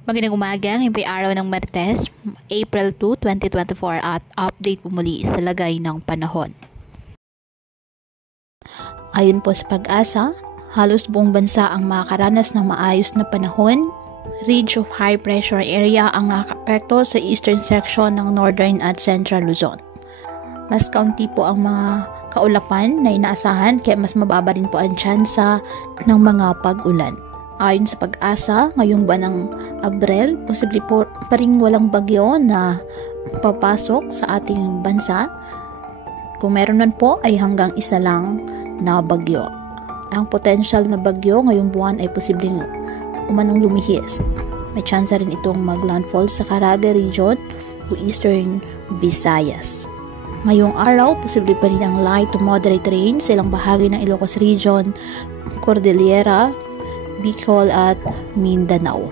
Magandang umaga, ngayon po'y araw ng Martes, April 2, 2024 at update po muli sa lagay ng panahon. Ayon po sa Pag-asa, halos buong bansa ang makakaranas ng maayos na panahon. Ridge of high pressure area ang nakakapekto sa eastern section ng northern at central Luzon. Mas kaunti po ang mga kaulapan na inaasahan kaya mas mababa rin po ang tsansa ng mga pag-ulan. Ayon sa Pag-asa, ngayong buwan ng Abril, posible po pa rin walang bagyo na papasok sa ating bansa. Kung meron man po ay hanggang isa lang na bagyo. Ang potential na bagyo ngayong buwan ay posibleng umanong lumihis. May chance rin itong maglandfall sa Caraga region o eastern Visayas. Ngayong araw, posible pa rin ang light to moderate rain sa ilang bahagi ng Ilocos region, Cordillera, Bicol at Mindanao.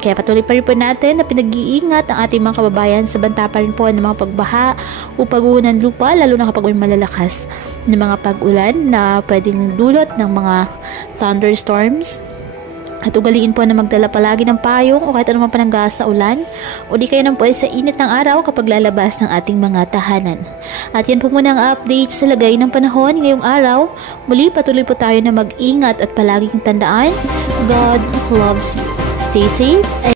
Kaya patuloy pa rin po natin na pinag-iingat ang ating mga kababayan sa banta pa rin po ng mga pagbaha o pagguho ng lupa, lalo na kapag may malalakas na mga pag-ulan na pwedeng dulot ng mga thunderstorms. At ugaliin po na magdala palagi ng payong o kahit anumang panangga sa ulan o di kayo nang po sa init ng araw kapag lalabas ng ating mga tahanan. At yan po muna ang update sa lagay ng panahon ngayong araw. Muli patuloy po tayo na mag-ingat at palaging tandaan, God loves you. Stay safe.